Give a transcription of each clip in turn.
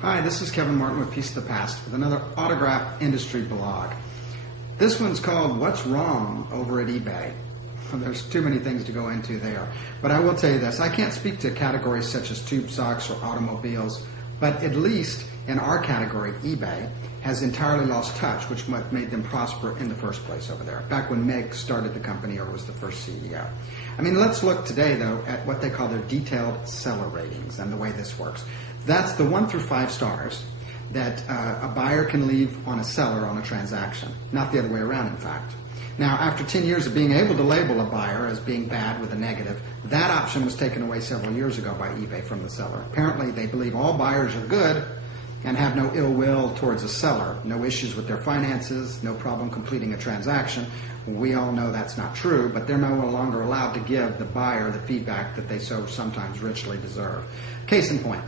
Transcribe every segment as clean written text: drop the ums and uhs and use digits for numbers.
Hi, this is Kevin Martin with Piece of the Past with another autograph industry blog. This one's called What's Wrong Over at eBay. Well, there's too many things to go into there. But I will tell you this, I can't speak to categories such as tube socks or automobiles, but at least in our category, eBay has entirely lost touch, which made them prosper in the first place over there, back when Meg started the company or was the first CEO. I mean, let's look today, though, at what they call their detailed seller ratings and the way this works. That's the 1 through 5 stars that a buyer can leave on a seller on a transaction, not the other way around, in fact. Now, after 10 years of being able to label a buyer as being bad with a negative, that option was taken away several years ago by eBay from the seller. Apparently, they believe all buyers are good and have no ill will towards a seller, no issues with their finances, no problem completing a transaction. We all know that's not true, but they're no longer allowed to give the buyer the feedback that they so sometimes richly deserve. Case in point,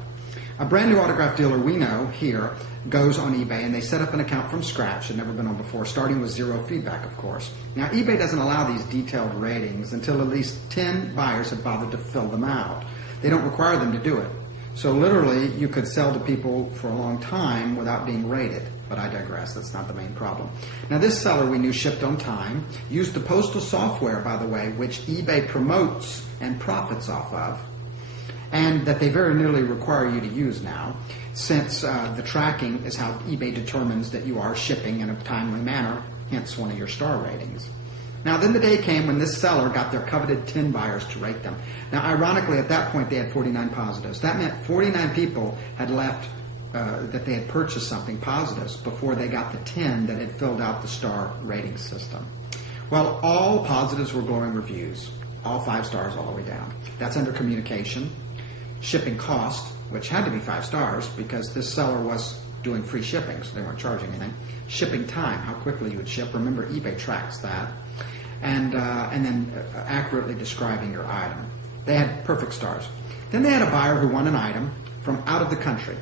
a brand new autograph dealer we know here goes on eBay and they set up an account from scratch, had never been on before, starting with 0 feedback, of course. Now, eBay doesn't allow these detailed ratings until at least 10 buyers have bothered to fill them out. They don't require them to do it. So literally, you could sell to people for a long time without being rated. But I digress, that's not the main problem. Now, this seller we knew shipped on time, used the postal software, by the way, which eBay promotes and profits off of, and that they very nearly require you to use now, since the tracking is how eBay determines that you are shipping in a timely manner, hence one of your star ratings. Now, then the day came when this seller got their coveted 10 buyers to rate them. Now, ironically, at that point, they had 49 positives. That meant 49 people had left that they had purchased something positives before they got the 10 that had filled out the star rating system. Well, all positives were glowing reviews, all 5 stars all the way down. That's under communication. Shipping cost, which had to be 5 stars because this seller was doing free shipping, so they weren't charging anything. Shipping time, how quickly you would ship. Remember, eBay tracks that. And then accurately describing your item. They had perfect stars. Then they had a buyer who won an item from out of the country,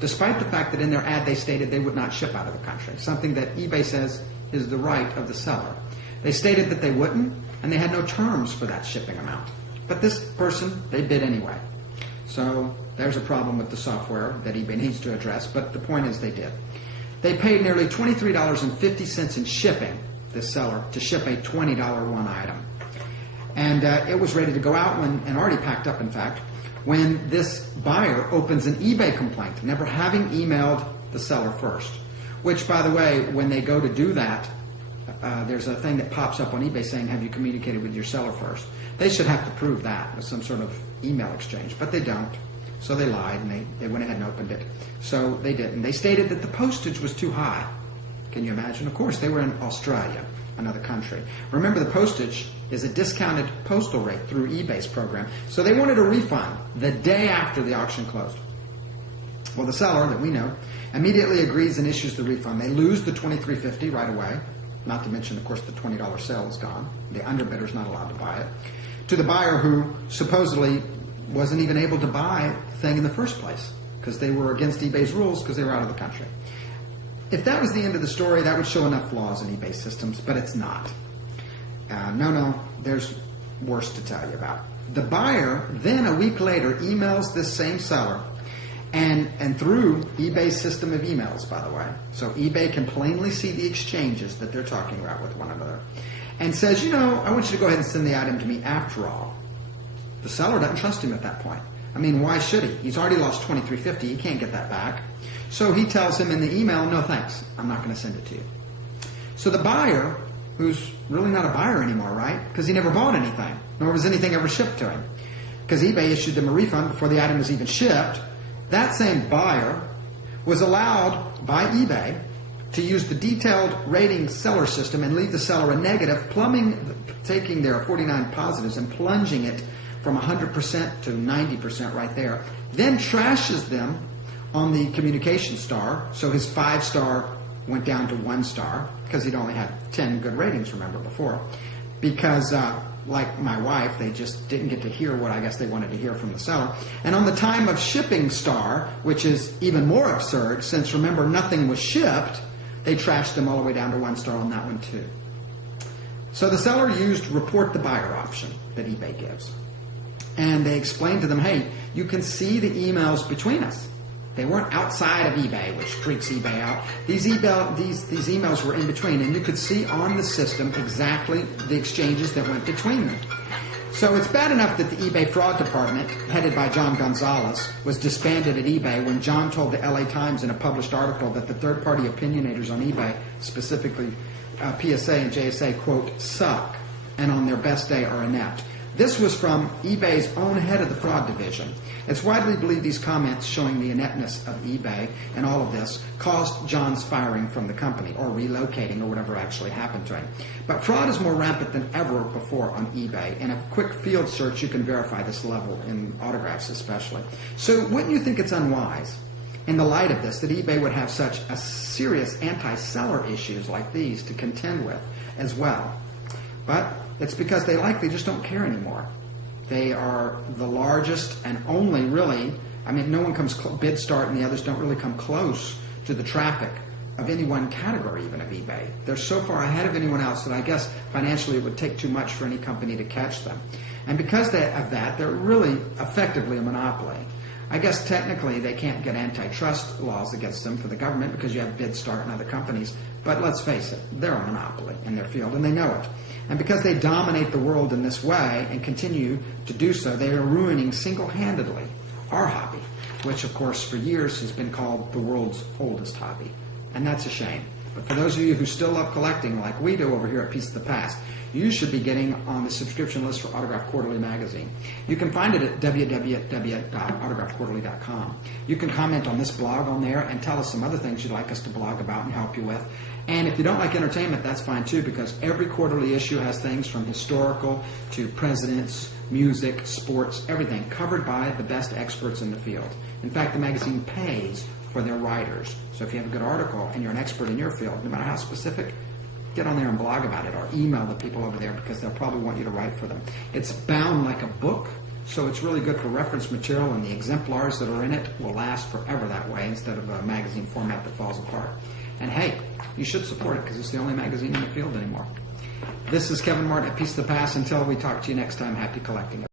despite the fact that in their ad they stated they would not ship out of the country, something that eBay says is the right of the seller. They stated that they wouldn't, and they had no terms for that shipping amount. But this person, they bid anyway. So there's a problem with the software that eBay needs to address, but the point is they did. They paid nearly $23.50 in shipping, this seller, to ship a $20 one item. And it was ready to go out and already packed up, in fact, when this buyer opens an eBay complaint, never having emailed the seller first. Which, by the way, when they go to do that, there's a thing that pops up on eBay saying, have you communicated with your seller first? They should have to prove that with some sort of email exchange, but they don't. So they lied and they went ahead and opened it. So they didn't. They stated that the postage was too high. Can you imagine? Of course, they were in Australia, another country. Remember, the postage is a discounted postal rate through eBay's program. So they wanted a refund the day after the auction closed. Well, the seller that we know immediately agrees and issues the refund. They lose the $23.50 right away. Not to mention, of course, the $20 sale is gone. The underbidder's not allowed to buy it. To the buyer who supposedly wasn't even able to buy the thing in the first place because they were against eBay's rules because they were out of the country. If that was the end of the story, that would show enough flaws in eBay systems, but it's not. No, there's worse to tell you about. The buyer then a week later emails this same seller and through eBay's system of emails, by the way, so eBay can plainly see the exchanges that they're talking about with one another, and says, I want you to go ahead and send the item to me after all. The seller doesn't trust him at that point. I mean, why should he? He's already lost $23.50. He can't get that back. So he tells him in the email, no thanks, I'm not going to send it to you. So the buyer, who's really not a buyer anymore, right? Because he never bought anything, nor was anything ever shipped to him. Because eBay issued them a refund before the item was even shipped. That same buyer was allowed by eBay to use the detailed rating seller system and leave the seller a negative, taking their 49 positives and plunging it from 100% to 90% right there, then trashes them on the communication star, so his 5-star went down to 1 star, because he'd only had 10 good ratings, remember, before. Because, like my wife, they just didn't get to hear what I guess they wanted to hear from the seller. And on the time of shipping star, which is even more absurd, since, remember, nothing was shipped, they trashed them all the way down to 1 star on that one, too. So the seller used report the buyer option that eBay gives. And they explained to them, hey, you can see the emails between us. They weren't outside of eBay, which freaks eBay out. These emails were in between, and you could see on the system exactly the exchanges that went between them. So it's bad enough that the eBay fraud department, headed by John Gonzalez, was disbanded at eBay when John told the LA Times in a published article that the third-party opinionators on eBay, specifically PSA and JSA, quote, suck, and on their best day are inept. This was from eBay's own head of the fraud division. It's widely believed these comments showing the ineptness of eBay and all of this caused John's firing from the company, or relocating, or whatever actually happened to him. But fraud is more rampant than ever before on eBay. In a quick field search, you can verify this level, in autographs especially. So wouldn't you think it's unwise, in the light of this, that eBay would have such a serious anti-seller issues like these to contend with as well? But it's because they likely just don't care anymore. They are the largest and only really, I mean, no one comes, BidStart and the others don't really come close to the traffic of any one category even of eBay. They're so far ahead of anyone else that I guess financially it would take too much for any company to catch them. And because of that, they're really effectively a monopoly. I guess technically they can't get antitrust laws against them for the government because you have BidStart and other companies, but let's face it, they're a monopoly in their field and they know it. And because they dominate the world in this way and continue to do so, they are ruining single-handedly our hobby, which of course for years has been called the world's oldest hobby. And that's a shame. But for those of you who still love collecting like we do over here at Piece of the Past, you should be getting on the subscription list for Autograph Quarterly magazine. You can find it at www.autographquarterly.com. You can comment on this blog on there and tell us some other things you'd like us to blog about and help you with. And if you don't like entertainment, that's fine too, because every quarterly issue has things from historical to presidents, music, sports, everything covered by the best experts in the field. In fact, the magazine pays for their writers. So if you have a good article and you're an expert in your field, no matter how specific, get on there and blog about it or email the people over there because they'll probably want you to write for them. It's bound like a book, so it's really good for reference material, and the exemplars that are in it will last forever that way instead of a magazine format that falls apart. And hey, you should support it because it's the only magazine in the field anymore. This is Kevin Martin at Piece of the Past. Until we talk to you next time, happy collecting.